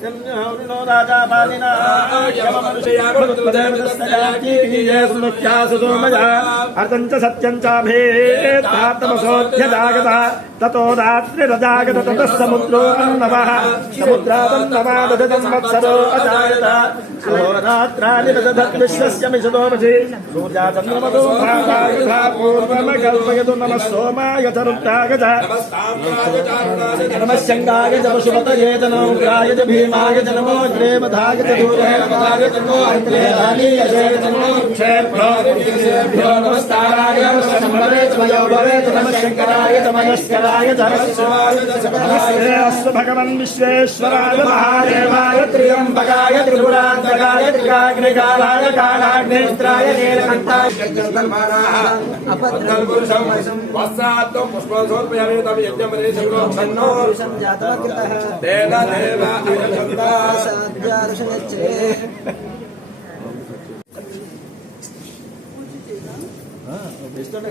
No सत्यं ततो रात्रिरजागत ततः समुद्रो अन्नवः समुद्रादन्नवादधतं वत्सरो अजायत रात्राणि ददधत् विश्वस्य मिषदोमसि सूर्याचन्द्रमतो पूर्वमकल्पयतु नमः सोमाय नमः शङ्गाय చ నమః శంగాయ చ పశుపతయే చ నమో ఉగ్రాయ చ భీమాయ చ నమో శ్రేమధాయ చ దూరే పదాయ చ నమో అంత్రేధానీయ చ నమో క్షేభ్యో క్షేభ్యో నమస్తారాయ నమః చ చేస్తాడు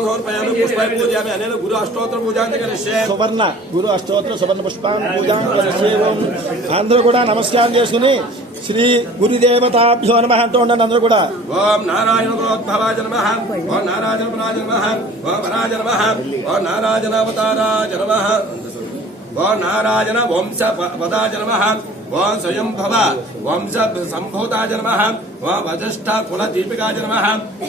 జాగద తస్మాద్ స్వాగంతే గురు అష్టోత్తర పూజాంతి కలిసే సువర్ణ గురు అష్టోత్తర సువర్ణ పుష్పాన్ని పూజాం చేసేవం అందరూ కూడా నమస్కారం చేసుకుని శ్రీ గురుదేవతాభ్యో నమ అంటూ ఉండండి అందరూ కూడా. ఓం నారాయణ గోద్భవాజ నమ ఓం నారాయణ పరాజ నమ ఓం వరాజ నమ ఓం నారాయణ అవతారాజ నమ. ఓం నారాయణ వంశ పదాజ నమ ఓం స్వయం భవ వంశ సంభూతాజ నమ ఓం వజిష్ఠ కుల దీపికాజ నమ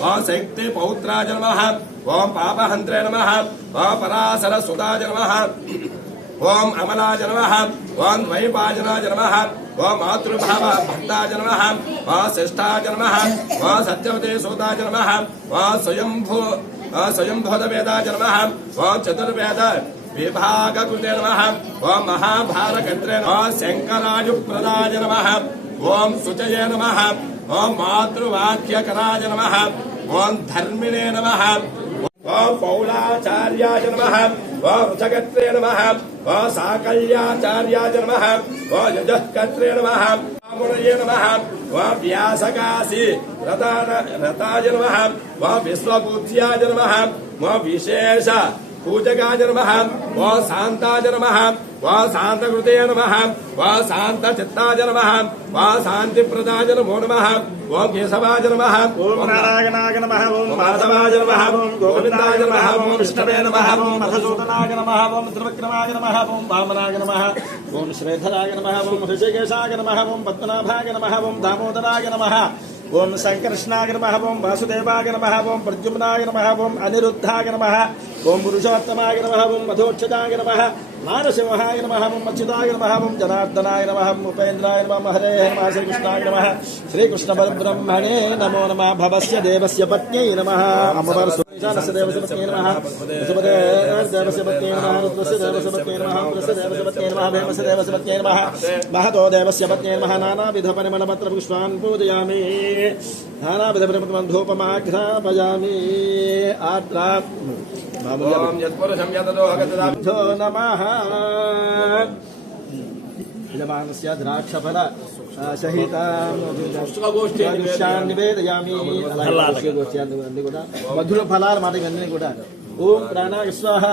ఓం శక్తి పౌత్రాజ నమ ఓం పాపహంత్రే నమ ఓం పరాశర సుతాజ నమ ఓం అమలాజ నమ ఓం ద్వైపాజనాజ నమ ఓం మాతృభావ భక్తాజ నమ ఓం శిష్టాజ నమ ఓం సత్యవతే సూతాజ నమ ఓం స్వయంభూ స్వయంభూత వేదాజ నమ ఓం చతుర్వేద విభాగ కృతే నమ ఓం మహాభారకంత్రే ఓం శంకరాజుప్రదాయ నమ ఓం శుచయే నమ ఓం మాతృవాక్యకరాజ నమ ఓం ధర్మిణే నమ ఓం పౌలాచార్యాయ నమ ఓం వృషగత్రే నమ ఓం సాకల్యాచార్యాయ నమ ఓం యజకత్రే నమ మునయే నమ ఓం వ్యాసకాశి రతాయ నమ ఓం విశ్వబుద్ధ్యాయ నమ ఓం విశేష పూజకాయ నమ ఓం శాంతాయ నమ ఓం శాంతకృతే నమ ఓం శాంత చిత్తాయ నమ ఓం శాంతిప్రదాయ నమో నమ ఓం కేశవాయ నమ ఓం నారాయణాయ నమ ఓం మాధవాయ నమ ఓం గోవిందాయ నమ ఓం విష్ణవే నమ ఓం మధుసూదనాయ నమ ఓం త్రివిక్రమాయ నమ ఓం వామనాయ నమ ఓం శ్రీధరాయ నమ ఓం హృషికేశాయ నమ ఓం పద్మనాభాయ నమ ఓం దామోదరాయ నమ ఓం సంకర్షణాయ నమ ఓం వాసుదేవాయ నమ ఓం ప్రద్యుమ్నాయ నమ ఓం అనిరుద్ధాయ నమ ఓం పురుషోత్తమాయ నమ ఓం మధోక్షజాయ నమ నారసింహాయ నమ ఓం అచ్యుతాయ నమ ఓం జనార్దనాయ నమ ఉపేంద్రాయ నమ హరే నమ శ్రీకృష్ణాయ నమ శ్రీకృష్ణ పరబ్రహ్మణే నమో నమ భవస్య దేవస్య పత్న్యై నమ. అమ్మవారు సుశానస్య దేవస్య పత్న్యై నమ వసుపదే దేవస్య పత్న్యై నమ రుద్రస్య యజమానస్య ద్రాక్షఫల సహితాన్ని నివేదయామి అలాగే గోష్ఠి మధుర ఫలాలు మాట ఇవన్నీ కూడా ఓం ప్రాణ విశ్వాహ